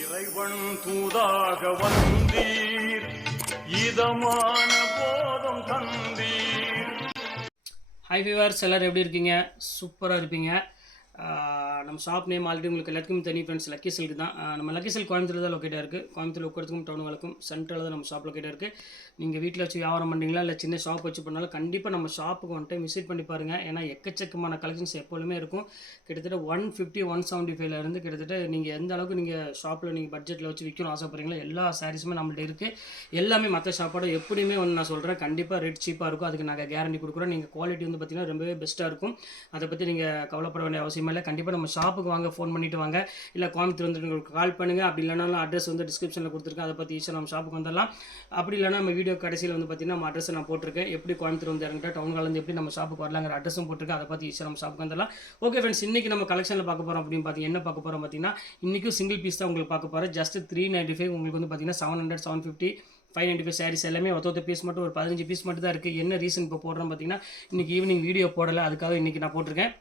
இறைவன் தூதாக வந்தீர், இதமான போதம் தந்தீர். ஹாய் வியூவர்ஸ், எல்லோரும் எப்படி இருக்கீங்க? சூப்பராக இருப்பீங்க. நம்ம ஷாப் நேம் ஆல்ரெடி உங்களுக்கு எல்லாத்துக்கும் தனி ஃப்ரெண்ட்ஸ், லக்கி சில்க் தான். நம்ம லக்கி சில்க் கோயம்புத்தூர் தான் லொக்கேட்டாக இருக்குது. கோயம்புத்தூர் உட்கிறதுக்கும் டவுன் வழக்கும் சென்ட்ரலில் தான் நம்ம ஷாப் லொக்கேட்டாக இருக்குது. நீங்கள் வீட்டில் வச்சு வியாபாரம் பண்ணுறீங்களா இல்லை சின்ன ஷாப் வச்சு பண்ணாலும் கண்டிப்பாக நம்ம ஷாப்புக்கு வந்துட்டு விசிட் பண்ணி பாருங்கள். ஏன்னா எக்கச்சக்கமான கலெக்ஷன்ஸ் எப்போதுமே இருக்கும். கிட்டத்தட்ட 150 175 கிட்டத்தட்ட நீங்கள் எந்த அளவுக்கு நீங்கள் ஷாப்பில் நீங்கள் பட்ஜெட்டில் வச்சு விற்கணும் ஆசைப்படுறீங்களோ எல்லா சாரீஸுமே நம்மள்ட்ட இருக்குது. எல்லாமே மற்ற ஷாப்போட எப்படியுமே ஒன்று நான் சொல்கிறேன், கண்டிப்பாக ரேட் சீப்பாக இருக்கும். அதுக்கு நாங்கள் கேரண்டி கொடுக்குறோம். நீங்கள் குவாலிட்டி வந்து பார்த்திங்கன்னா ரொம்பவே பெஸ்ட்டாக இருக்கும். அதை பற்றி நீங்கள் கவலைப்பட வேண்டிய அவசியம் இல்லை. கண்டிப்பாக நம்ம ஷாப்புக்கு வாங்க, ஃபோன் பண்ணிவிட்டு வாங்க. இல்லை கோயம்புத்தூர் வந்து உங்களுக்கு கால் பண்ணுங்கள். அப்படி இல்லைனாலும் அட்ரஸ் வந்து டிஸ்கிரிப்ஷனில் கொடுத்துருக்கேன். அதை பற்றி ஈஸியாக நம்ம ஷாப்புக்கு வந்துடலாம். அப்படி இல்லைனா நம்ம வீடியோ கடைசியில் வந்து பார்த்திங்கன்னா நம்ம அட்ரஸ் நான் போட்டிருக்கேன். எப்படி கோயம்புத்தூர் வந்து இறங்கிட்டா டவுன் காலேருந்து எப்படி நம்ம ஷாப்புக்கு வரலாங்கிற அட்ரஸும் போட்டிருக்கேன். அதை பற்றி ஈஸியாக நம்ம ஷாப்புக்கு வந்துடலாம். ஓகே ஃப்ரெண்ட்ஸ், இன்றைக்கி நம்ம கலெக்ஷனில் பார்க்க போகிறோம் அப்படின்னு பார்த்தீங்கன்னா என்ன பார்க்க போகிறோம் பார்த்தீங்கன்னா, இன்றைக்கும் சிங்கிள் பீஸ் தான் உங்களுக்கு பார்க்க போகிறேன். ஜஸ்ட் 395 உங்களுக்கு வந்து பார்த்தீங்கன்னா 700 750 595 சாரீஸ் எல்லாமே ஒத்த பீஸ் மட்டும் ஒரு 15 பீஸ் மட்டும் தான் இருக்குது. என்ன ரீசன் இப்போ போடுறோம் பார்த்தீங்கன்னா, இன்றைக்கி ஈவினிங் வீடியோ போடலை, அதுக்காக இன்றைக்கி நான் போட்டிருக்கேன்.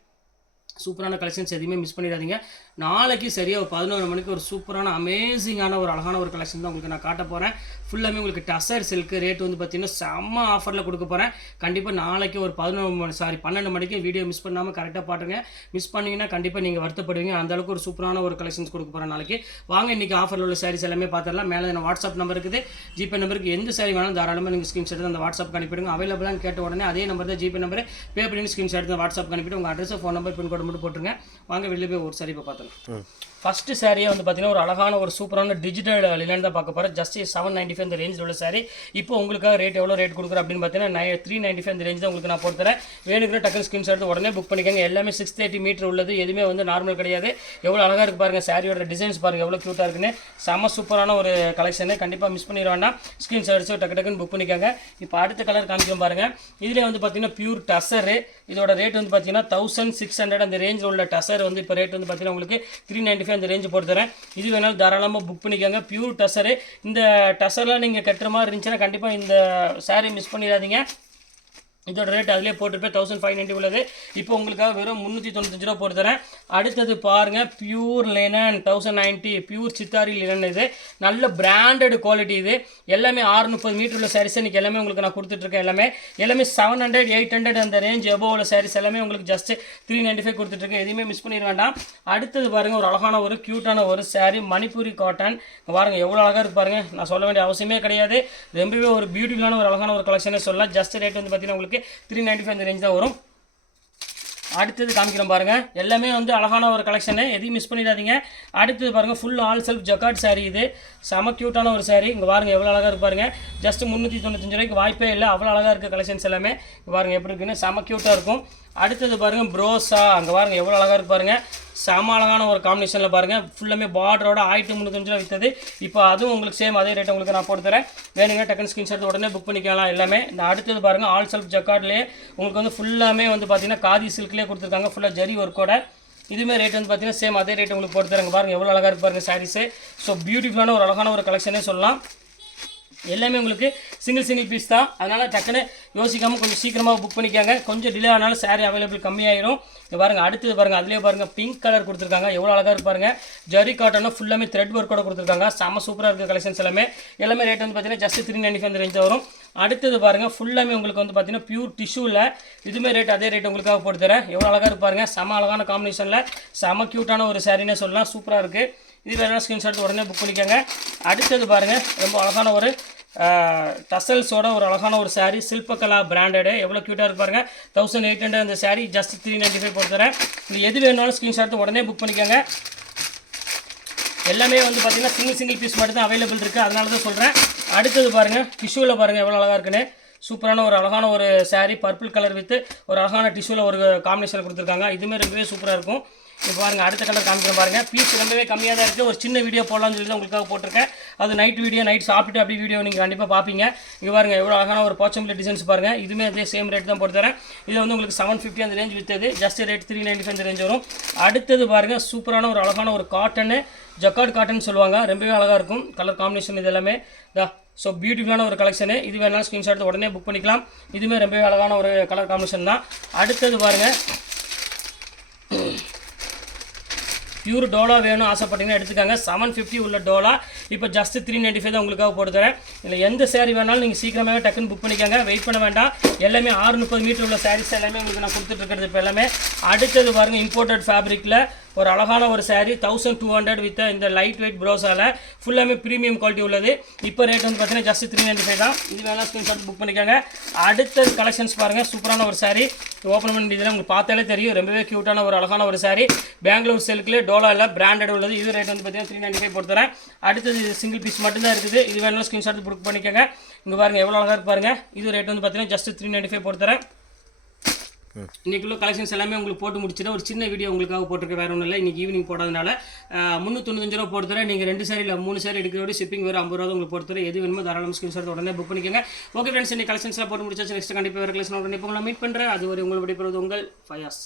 சூப்பரான கலெக்ஷன்ஸ் எதுவுமே மிஸ் பண்ணிடாதீங்க. நாளைக்கு சரியாக 11 மணிக்கு ஒரு சூப்பரான அமேசிங்கான ஒரு அழகான ஒரு கலெக்ஷன் தான் உங்களுக்கு நான் காட்ட போகிறேன். ஃபுல்லாமே உங்களுக்கு டசர் சில்க் ரேட் வந்து பார்த்திங்கன்னா செம்ம ஆஃபரில் கொடுக்க போகிறேன். கண்டிப்பாக நாளைக்கு ஒரு 12 மணிக்கு வீடியோ மிஸ் பண்ணாமல் கரெக்டாக பாட்டுங்க. மிஸ் பண்ணிங்கன்னா கண்டிப்பாக நீங்கள் வருத்தப்படுவீங்க. அந்தளவுக்கு ஒரு சூப்பரான ஒரு கலெக்ஷன்ஸ் கொடுக்க போகிறேன் நாளைக்கு. வாங்க இன்றைக்கி ஆஃபரில் உள்ள சாரீஸ் எல்லாமே பார்த்துடலாம். மேலே நான் வாட்ஸ்அப் நம்பர் இருக்குது. ஜிபே நம்பருக்கு எந்த சாரி வேணாலும் தாராளமாக நீங்கள் ஸ்க்ரீன்ஷாட் எடுத்து அந்த வாட்ஸ்அப் அனுப்பிவிடுங்க. அவைலபிளாக கேட்ட உடனே அதே நம்பர் தான் ஜிபே நம்பர். பே பண்ணி ஸ்க்ரீன்ஷாட் எடுத்து வாட்ஸ்அப் அனுப்பிவிட்டு உங்கள் அட்ரஸ், ஃபோன் நம்பர், பின்கோடு மட்டும் போட்டுருங்க. வாங்க வெளியே போய் ஒரு சாரி இப்போ பார்த்தலாம். ஃபஸ்ட்டு சாரியை வந்து பார்த்தீங்கன்னா ஒரு அழகான ஒரு சூப்பரான டிஜிட்டல் லினன் தான் பார்க்க போகிறேன். ஜஸ்ட் 795 இந்த ரேஞ்சில் உள்ள சாரி. இப்போ உங்களுக்காக ரேட் எவ்வளோ ரேட் கொடுக்குறேன் அப்படின்னு பார்த்தீங்கன்னா 395 இந்த ரேஞ்ச் தான் உங்களுக்கு நான் போட்டுறேன். வேணுங்கிற டக்குனு ஸ்க்ரீன்ஷாட் எடுத்து உடனே புக் பண்ணிக்கோங்க. எல்லாமே 630 மீட்டர் உள்ளது, எதுவுமே வந்து நார்மல் கிடையாது. எவ்வளோ அழகாக இருக்குது பாருங்கள். சாரியோட டிசைன்ஸ் பாருங்கள் எவ்வளோ க்யூட்டாக இருக்குன்னு. செம்ம சூப்பரான ஒரு கலெக்ஷனு. கண்டிப்பாக மிஸ் பண்ணிட வேண்டாம். ஸ்க்ரீன்ஷாட் எடுத்து டக்குன்னு புக் பண்ணிக்கோங்க. இப்போ அடுத்த கலர் காமிக்கும் பாருங்கள். இதில் வந்து பார்த்தீங்கன்னா பியூர் டசரு. இதோட ரேட் வந்து பார்த்தீங்கன்னா 1600 அந்த ரேஞ்சில் உள்ள டசர் வந்து இப்போ ரேட் வந்து பார்த்தீங்கன்னா உங்களுக்கு 395 அந்த ரேஞ்சு போட்டு தரேன். இது வேணாலும் தாராளமாக புக் பண்ணிக்கோங்க. பியூர் டசரு. இந்த டசர்லாம் நீங்கள் கட்டுற மாதிரி இருந்துச்சுன்னா கண்டிப்பாக இந்த சாரீ மிஸ் பண்ணிடாதீங்க. இதோட ரேட் அதிலே போட்டுருப்பேன் 1590 உள்ளது. இப்போ உங்களுக்காக வெறும் 395 ரூபா போட்டு தரேன். அடுத்தது பாருங்கள், பியூர் லினன் 1090 பியூர் சித்தாரி லினன். இது நல்ல பிராண்டட் குவாலிட்டி. இது எல்லாமே 630 மீட்டர் உள்ள சாரீஸ் இன்றைக்கி எல்லாமே உங்களுக்கு நான் கொடுத்துட்ருக்கேன். எல்லாமே 700 800 அந்த ரேஞ்ச் எபோவ் உள்ள சாரீஸ் எல்லாமே உங்களுக்கு ஜஸ்ட் 395 கொடுத்துட்ருக்கேன். எதுவுமே மிஸ் பண்ணிட வேண்டாம். அடுத்தது பாருங்கள், ஒரு அழகான ஒரு க்யூட்டான ஒரு சாரீ மணிப்பூரி காட்டன். பாருங்கள் எவ்வளோ அழகாக இருக்கு பாருங்கள். நான் சொல்ல வேண்டிய அவசியமே கிடையாது. ரொம்பவே ஒரு பியூட்டிஃபுல்லான ஒரு அழகான ஒரு கலெக்ஷனே சொல்லலாம். ஜஸ்ட் ரேட் வந்து பார்த்தீங்கன்னா உங்களுக்கு 395 இந்த ரேஞ்ச் தான் வரும். அடுத்தது காமிக்கிறோம் பாருங்கள். எல்லாமே வந்து அழகான ஒரு கலெக்ஷனு, எதையும் மிஸ் பண்ணிடாதீங்க. அடுத்தது பாருங்கள், full all self jacquard sari. இது செம க்யூட்டான ஒரு சாரீ. இங்கே பாருங்கள் எவ்வளோ அழகாக இருக்கு பாருங்கள். ஜஸ்ட் 395 ரூபாய்க்கு வாய்ப்பே இல்லை. அவ்வளோ அழகாக இருக்குது கலெக்ஷன்ஸ் எல்லாமே. இங்கே பாருங்கள் எப்படி இருக்குன்னு, செம க்யூட்டாக இருக்கும். அடுத்தது பாருங்கள் ப்ரோஸா. அங்கே பாருங்கள் எவ்வளோ அழகாக இருக்கு பாருங்கள். செம அழகான ஒரு காம்பினேஷனில் பாருங்கள். ஃபுல்லாமே பார்டரோட 1395 விற்றது. இப்போ அதுவும் உங்களுக்கு சேம் அதே ரேட் உங்களுக்கு நான் போட்டு தரேன். வேணுங்க டக்குன்னு ஸ்க்ரீன்ஷாட் உடனே புக் பண்ணிக்கலாம் எல்லாமே. இந்த அடுத்தது பாருங்கள், ஆல் செல்ஃப் ஜக்கார்ட்லேயே உங்களுக்கு வந்து ஃபுல்லாமே வந்து பார்த்தீங்கன்னா காதி சில்க்லேயே கொடுத்துருக்காங்க. ஃபுல்லாக ஜரி ஒர்க்கோட. இதுவுமே ரேட் வந்து பார்த்தீங்கன்னா சேம் அதே ரேட் உங்களுக்கு போட்டு தரேங்க. பாருங்கள் எவ்வளோ அழகாக இருக்கு பாருங்கள் சாரீஸு. ஸோ பியூட்டிஃபுல்லான ஒரு அழகான ஒரு கலெக்ஷனே சொல்லலாம். எல்லாமே உங்களுக்கு சிங்கிள் பீஸ் தான். அதனால் டக்குன்னு யோசிக்காமல் கொஞ்சம் சீக்கிரமாக புக் பண்ணிக்காங்க. கொஞ்சம் டிலே ஆனாலும் சாரீ அவைலபிள் கம்மியாயிரும். இங்கே பாருங்கள் அடுத்தது பாருங்கள், அதிலே பாருங்கள் பிங்க் கலர் கொடுத்துருக்காங்க. எவ்வளோ அழகாக இருப்பாருங்க. ஜரி காட்டனும் ஃபுல்லாமே த்ரெட் ஒர்க்கோட கொடுத்துருக்காங்க. செம்ம சூப்பராக இருக்குது கலெக்ஷன்ஸ் எல்லாமே ரேட் வந்து பார்த்தீங்கன்னா ஜஸ்ட் 395 ரேஞ்ச் வரும். அடுத்தது பாருங்கள், ஃபுல்லாமே உங்களுக்கு வந்து பார்த்தீங்கன்னா பியூர் டிஷ்யூவில். இதுவுமே ரேட் அதே ரேட் உங்களுக்காக போட்டு தரேன். எவ்வளோ அழகாக இருப்பாருங்க. செம அழகான காம்பினேஷனில் செம க்யூட்டான ஒரு சாரீனே சொல்லலாம். சூப்பராக இருக்குது. இது வேணால் ஸ்க்ரீன்ஷாட் உடனே புக் பண்ணிக்கோங்க. அடுத்தது பாருங்கள், ரொம்ப அழகான ஒரு டசல்ஸோட ஒரு அழகான ஒரு சாரீ. சில்பகலா பிராண்டடு. எவ்வளோ க்யூட்டாக இருக்கு பாருங்கள். 1800 அந்த சாரீ ஜஸ்ட் 395 போட்டு தரேன். இது எது வேணாலும் ஸ்க்ரீன்ஷாட் உடனே புக் பண்ணிக்கோங்க. எல்லாமே வந்து பார்த்தீங்கன்னா சிங்கிள் பீஸ் மட்டும் தான் அவைலபிள் இருக்குது. அதனால தான் சொல்கிறேன். அடுத்தது பாருங்கள், டிஷ்யூவில் பாருங்கள் எவ்வளோ அழகாக இருக்குன்னு. சூப்பரான ஒரு அழகான ஒரு சாரீ. பர்பிள் கலர் வித் ஒரு அழகான டிஷ்யூவில் ஒரு காம்பினேஷன் கொடுத்துருக்காங்க. இதுவுமே ரொம்பவே சூப்பராக இருக்கும். இப்போ பாருங்கள் அடுத்த கலர் காமிக்கிறேன் பாருங்கள். பீஸ் ரொம்பவே கம்மியாக தான் இருக்குது. ஒரு சின்ன வீடியோ போடலாம்னு சொல்லி தான் உங்களுக்காக போட்டிருக்கேன். அது நைட் வீடியோ, நைட் சாப்பிட்டு அப்படி வீடியோ நீங்கள் கண்டிப்பாக பார்ப்பீங்க. இங்கே பாருங்கள் எவ்வளோ அழகான ஒரு போச்சம்பள்ளி டிசைன்ஸ் பாருங்கள். இதுவுமே அதே சேம் ரேட் தான் போட்டு தரேன். இது வந்து உங்களுக்கு 750 அந்த ரேஞ்ச் விற்றது. ஜஸ்ட் ரேட் 395 அந்த ரேஞ்ச் வரும். அடுத்தது பாருங்கள், சூப்பரான ஒரு அழகான ஒரு காட்டனு, ஜக்கார்ட் காட்டன் சொல்லுவாங்க. ரொம்பவே அழகாக இருக்கும் கலர் காம்பினேஷன். இது எல்லாமே ஸோ பியூட்டிஃபுல்லான ஒரு கலெக்ஷனு. இது வேணாலும் ஸ்க்ரீன்ஷாட் உடனே புக் பண்ணிக்கலாம். இதுவுமே ரொம்பவே அழகான ஒரு கலர் காம்பினேஷன் தான். அடுத்தது பாருங்கள், பியூர் டோலா வேணும் ஆசைப்பட்டீங்கன்னா எடுத்துக்காங்க. 750 உள்ள டோலா இப்போ ஜஸ்ட் 395 தான் உங்களுக்காக போட்டு தரேன். இதில் எந்த saree வேணாலும் நீங்கள் சீக்கிரமாகவே டக்குன்னு புக் பண்ணிக்கோங்க, வெயிட் பண்ண வேண்டாம். எல்லாமே 630 மீட்டர் உள்ள சாரீஸ் எல்லாமே உங்களுக்கு நான் கொடுத்துட்ருக்கிறது இப்போ எல்லாமே. அடுத்தது பாருங்கள், இம்போர்ட்டட் ஃபேப்ரிக்கில் ஒரு அழகான ஒரு saree 1200 வித் இந்த லைட் வெயிட் ப்ரோஸால் ஃபுல்லாமே ப்ரீமியம் குவாலிட்டி உள்ளது. இப்போ ரேட் வந்து பார்த்தீங்கன்னா ஜஸ்ட் 395 தான். இது வேணால் ஸ்க்ரீன்ஷாட் புக் பண்ணிக்கோங்க. அடுத்தது கலெக்ஷன்ஸ் பாருங்கள், சூப்பரான ஒரு saree ஓப்பன் பண்ணி இதில் உங்களுக்கு பார்த்தாலே தெரியும், ரொம்பவே க்யூட்டான ஒரு அழகான ஒரு saree. பெங்களூர் சில்க்லேயே டோலாவில் பிராண்டட் உள்ளது. இது ரேட் வந்து பார்த்தீங்கன்னா 395 போட்டு தரேன். அடுத்தது சிங்கிள் பீஸ் மட்டும்தான் இருக்குது. இது வேணாலும் ஸ்க்ரீன்ஷாட் புக் பண்ணிக்கோங்க. இங்கே பாருங்கள் எவ்வளோ அழகாக பாருங்கள். இது ரேட் வந்து பார்த்தீங்கன்னா ஜஸ்ட் 395 போட்டு தரேன். இன்றைக்குள்ள கலெக்ஷன்ஸ் எல்லாமே உங்களுக்கு போட்டு முடிச்சுட்டு ஒரு சின்ன வீடியோ உங்களுக்காக போட்டிருக்க, வேறு ஒன்றும் இல்லை. இன்றைக்கி ஈவினிங் போட்டதுனால 395 ரூபா போட்டு தரேன். நீங்கள் 2 சாரி இல்லை 3 சாரி எடுக்கிறோட ஷிப்பிங் வேறு 50 ரூபா உங்களுக்கு போட்டு தரேன். எது வேணுமோ தாராளமாக ஸ்க்ரீன்ஷாட் உடனே புக் பண்ணிக்கோங்க. ஓகே ஃப்ரெண்ட்ஸ், இன்னைக்கு கலெக்ஷன்ஸ்லாம் போட்டு முடிச்சாச்சு. நெக்ஸ்ட் கண்டிப்பாக வேறு கலெக்ஷன் உடனே இப்போ நான் மீட் பண்ணுறேன். அது ஒரு உங்களை விடைபெறுவது உங்கள் ஃபயாஸ்.